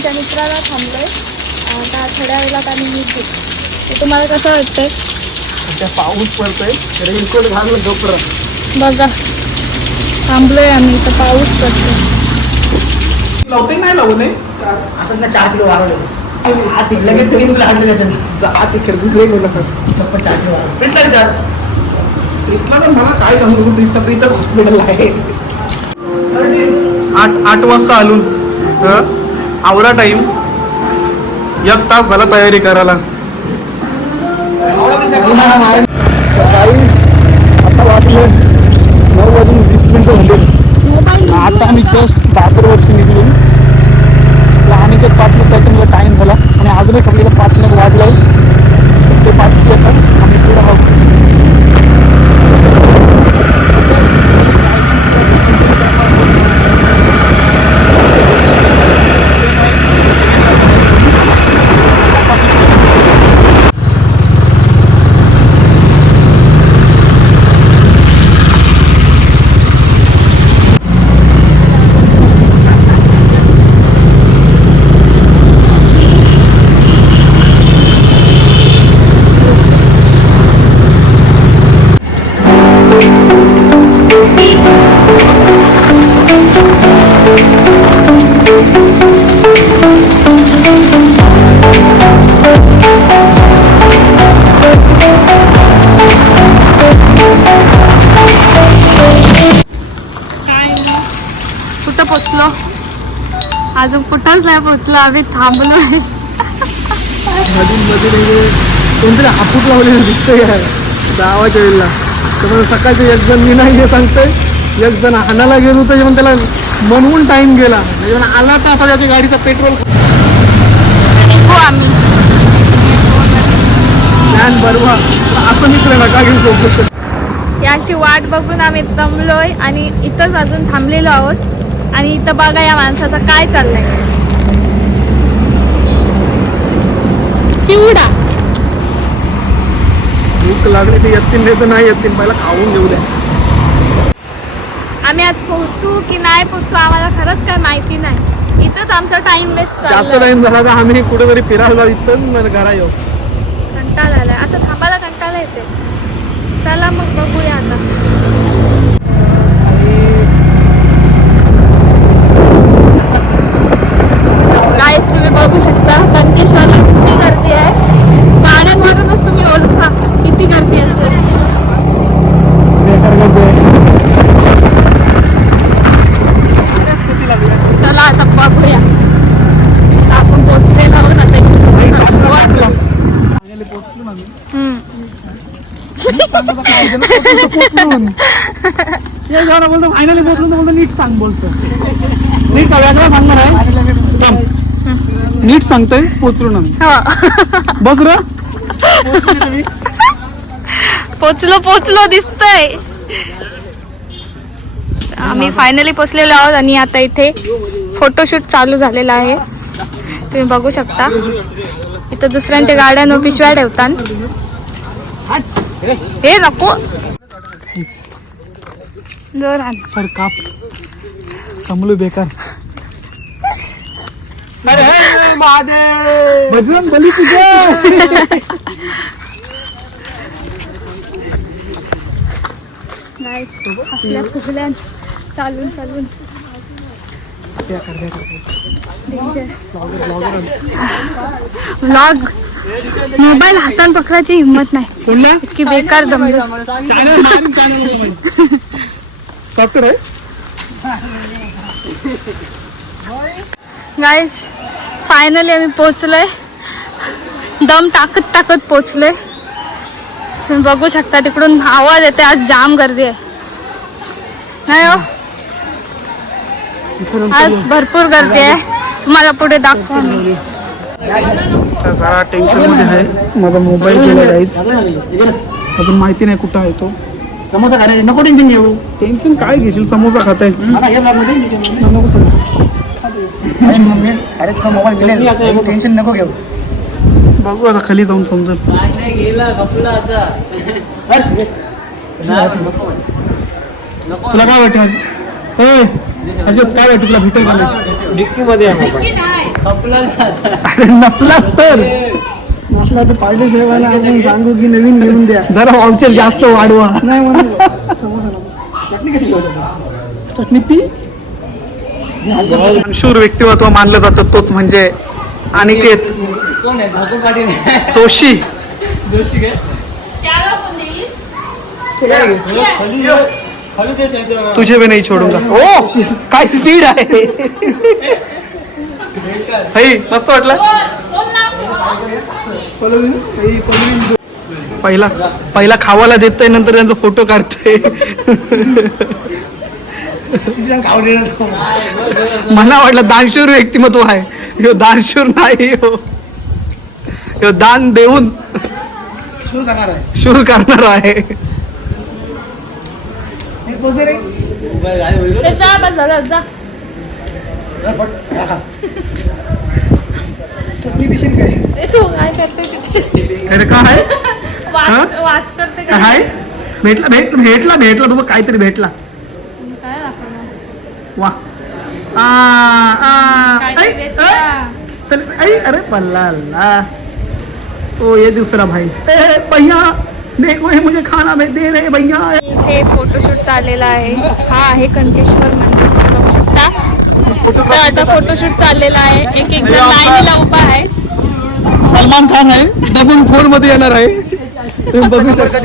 आमच्या मित्राला थांबलोय. आता थोड्या वेळात आम्ही निघू. ते तुम्हाला कसं वाटतंय? पाऊस पडतोय रेनकोट घालून झोपलं. बघा थांबलोय आम्ही तर पाऊस पडतोय. लावते नाही लावू नये असं ना 4 किलो वाढवले आत लगेच 3 किलो हाडले त्याच्यात आत खरेदीच नाही बोलला सर. चप्पल 4 किलो वाढवले प्रिंटला विचार. प्रीतला तर मला काय सांगू प्रीतच हॉस्पिटल आहे. 8 वाजता आलून आवरा टाईम 1 तास झाला तयारी करायला. आता वाजले 9:20 झाले. आता आम्ही जस्ट दादरवरती निघलो. आम्ही ते 5 मिनिट त्याच्यामुळे टाईम झाला आणि अजूनही आपल्याला 5 मिनिट वाजलं. ते 5 येतात आम्ही पुढे आहोत. पोचलो अजून कुठंच नाही पोचलो. आम्ही थांबलो आहे. कोणतरी हापूट लावलेलं दिसतंय 10 वाजच्या वेळेला. त्यामुळे सकाळचे एक जण मी नाही हे सांगतोय, एक जण हाणाला गेलो तर जेव्हा त्याला म्हणून टाइम गेला. जेव्हा आला तर आता त्याच्या गाडीचा पेट्रोल आम्ही ज्ञान बरवा असं मित्र नका घेऊ सोबत. यांची वाट बघून आम्ही दमलोय आणि इथंच अजून थांबलेलो आहोत. आणि इथं बघा या माणसाचं काय चाललंय. चिवडा भूक लागली ते येतील नाही तर नाही येतील. पहिला खाऊन घेऊ द्या. आम्ही आज पोहोचू की नाही पोहोचू आम्हाला खरंच काय माहिती नाही. इथंच आमचा टाइम वेस्ट जास्त चालला. टाइम झाला तर आम्ही कुठेतरी फिरायला जाऊ. इथं घरा येऊ. कंटाळा आलाय. असं थांबायला कंटाळा येते. चला मग बघूया आता. गाईस तुम्ही बघू शकता लंकेश्वरला किती गर्दी आहे. गाड्यांवरूनच तुम्ही ओळखा किती गर्दी असेल. चला आता बघूया. आपण पोहोचलेलो आहोत आता. बोलतो फायनली बोलतो बोलतो नीट सांग बोलतो नीट वेगळा सांगणार आहे. नीट सांगतोय पोचलो ना बस र. पोचलो दिसतंय. आम्ही फायनली पोचलेलो आहोत आणि आता इथे फोटोशूट चालू झालेला आहे. तुम्ही बघू शकता. इथं दुसऱ्यांच्या गाड्यांवर पिशव्या ठेवतात. हे नको पर काप कमलो बेकार. बजरंग बली तुझ्या असल्या फुगल्यान चालून व्लॉग मोबाईल हातात पकडायची हिंमत नाही. इतकी बेकार दमलो. सॉफ्टवेअर आहे गाईस. फायनली आम्ही पोचलोय. दम टाकत पोचलोय. तुम्ही बघू शकता तिकडून आवाज येते. आज जाम गर्दी आहे नाही हो. आज भरपूर गर्दी आहे. तुम्हाला पुढे दाखवा. जरा टेन्शन मध्ये आहे. माझा मोबाईल गेला गाईज. अजून माहिती नाही कुठं आहे तो. समोसा खाण्यासाठी नको टेन्शन घेऊ. टेन्शन काय घेशील. समोसा खात आहे. अरे तुझा मोबाईल गेला टेन्शन नको घेऊ. बघू आता खाली जाऊन समजेल. तुला काय वाटतं अशोक काय वाटतं तुला भेटेल का नाही? डिक्की मध्ये अरे नसला तर नसला तर पार्टी सेवाला आपण सांगू की नवीन घेऊन द्या. जरा वाउचर जास्त वाढवा. नाही म्हणून समोसा नको. चटणी कशी ठेवायची? चटणी पी. शूर व्यक्तिमत्व मानलं जातं तोच म्हणजे अनिकेत कोण आहे? जोशी. त्याला कोण देईल? तुझे भी नाही छोडूंगा. ओ काय स्पीड आहे. हे मस्त वाटलं. पहिला खावायला देतोय नंतर त्यांचा फोटो काढतोय. मला वाटलं दानशूर व्यक्तिमत्व आहे. ह्यो दानशूर नाही. ह्यो दान देऊन शूर करणार आहे. जा बस झालं जा. चटणी पिशील काय? तू काय करते? अरे काय वाच करते का? काय भेटला तुम्हाला काहीतरी भेटला. काय दाखवणार? वा चल अरे पल्ला अल्लाह. ओ ये दूसरा भाई. भैया देखो हे मुझे खाना दे रहे भैया. इथे फोटोशूट चाललेला आहे. हा आहे कणकेश्वर मंदिर, बघू शकता. तर आता फोटोशूट चाललेला आहे. एक जण लाईनीला उभा आहे. सलमान खान आहे. डबल 4 मध्ये येणार आहे. तुम्ही बघू शकता.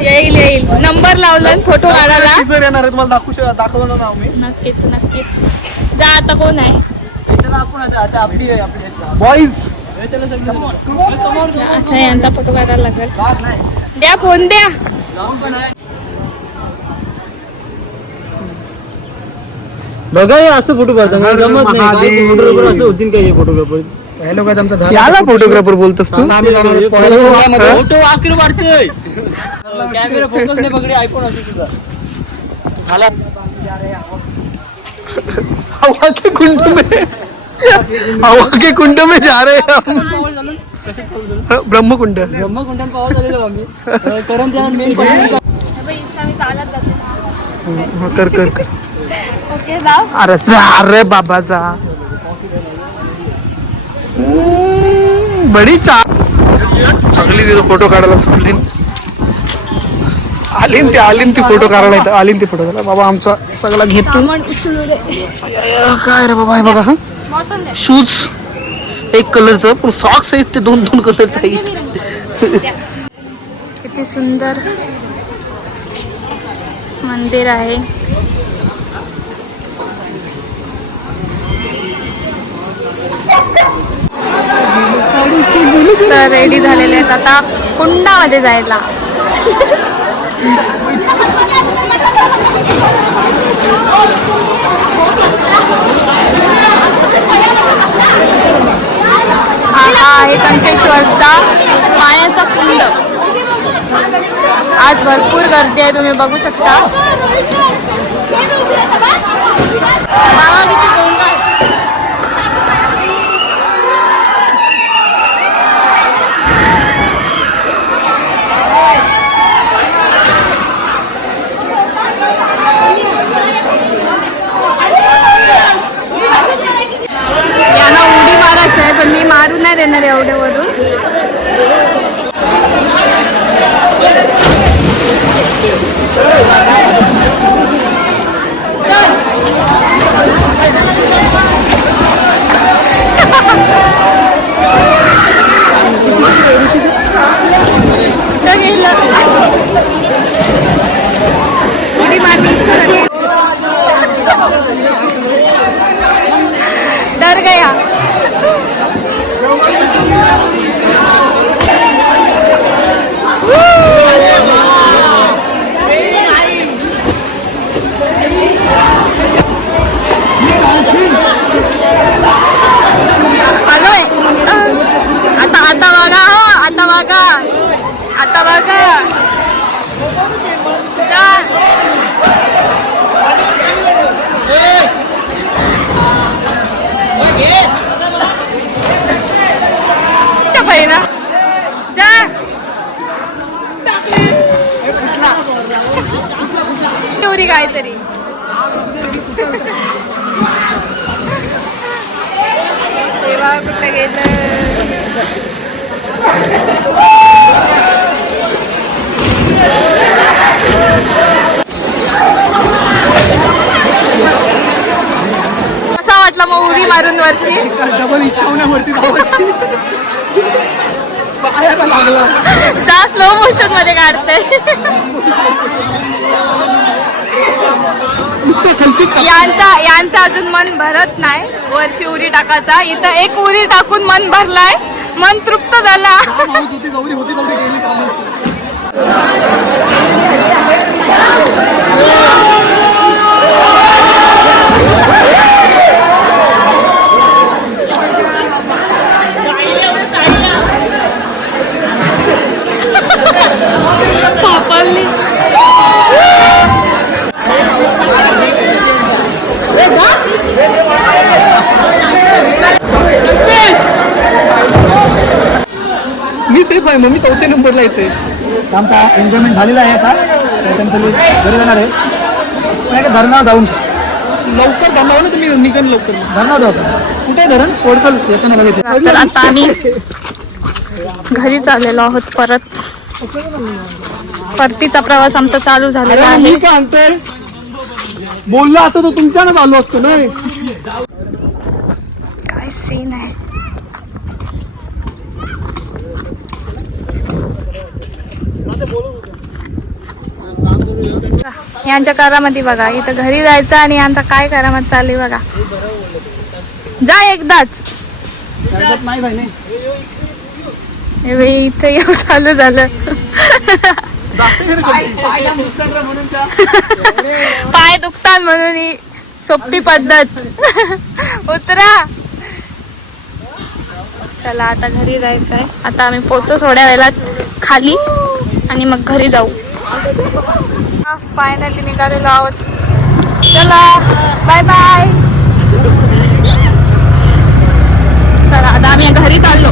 येईल नंबर लावला फोटो काढायला. सर येणार आहे. तुम्हाला दाखवणार ना आम्ही. नक्कीच जा. आता कोण आहे? बॉईज आता यांचा फोटो काढायला लागेल. द्या फोन द्या. बघा असं फोटो काढतो जमत नाही. फोटोग्राफर असं होतील काय फोटोग्राफर? हॅलो काय आमचा याला फोटोग्राफर बोलतोस तू. फोटो आखरी वाढतोय. कॅमेरा फोकस नाही पकडे. आयफोन असू सुद्धा झाला. हवा के कुंड में जा रहे हैं हम. ब्रह्मकुंड. ब्रह्मकुंडात पाऊस झालेलो आम्ही. करण त्या मेन कर ओके जाऊ. अरे बाबा जा. बडी चा सगळी तिथं फोटो काढायला आलीन ती फोटो काढायला येतं. आलीन ती फोटो काढायला. बाबा आमचा सगळा घेतो. सामान उचलू दे. काय रे बाबा हे बघा. हा बॉटल दे. शूज एक कलरचं पण सॉक्स आहेत ते 2 कलरचं आहेत. किती सुंदर मंदिर आहे. तर रेडी झालेले आहेत आता कुंडामध्ये जायला. हा आहे कणकेश्वरचा पाण्याचा कुंड. आज भरपूर गर्दी आहे, तुम्ही बघू शकता. बाबा किती डोंगर आहे. यांना उडी मारायचं आहे पण मी मारू नाही देणार एवढे वरून. उडी मारली. डर गया. आता बघा हो. आता बघा. पहिला जा. काहीतरी तेव्हा कुठे गेलं. कसा वाटला मग उडी मारून वर्षी? डबल इच्छा होण्यावरती धावायची. पायाला लागला. जा स्लो मोशन मध्ये काढते. यांचा अजून मन भरत नाही वर्षी उडी टाकायचा. इथं एक उडी टाकून मन भरलाय, मन तृप्त झाला. गौरी होती तेवढी गेली कामाची. पापांनी मी सेफ आहे, मम्मी 4थ्या नंबरला येते. आमचा एन्जॉयमेंट झालेला आहे आता. आम्ही सगळे घरी जाणार आहे. पण धरणावर जाऊन लवकर थांबावं ना तुम्ही, निघण लवकर. धरणावर जाऊ. कुठे धरण? कोडकल येताना बघायचं. तर आता आम्ही घरी चाललेलो आहोत. परतीचा प्रवास आमचा चालू झालेला आहे. मी काय आणतोय, बोलला असतो तो तुमच्यानं आलो असतो ना. काय सीन आहे. यांच्या करामती बघा. इथं घरी जायचं आणि यांचा काय करामत चालली बघा. जा एकदाच. नाही भाई नाही. हे बाई इथं येऊ चालू झालं. पाय दुखतात म्हणून ही सोपी पद्धत. उतरा. चला आता घरी जायचंय. आता आम्ही पोहोचू थोड्या वेळात खाली आणि मग घरी जाऊ. फायनली निघालेलो आहोत. चला बाय बाय. चला आता आम्ही घरी चाललो.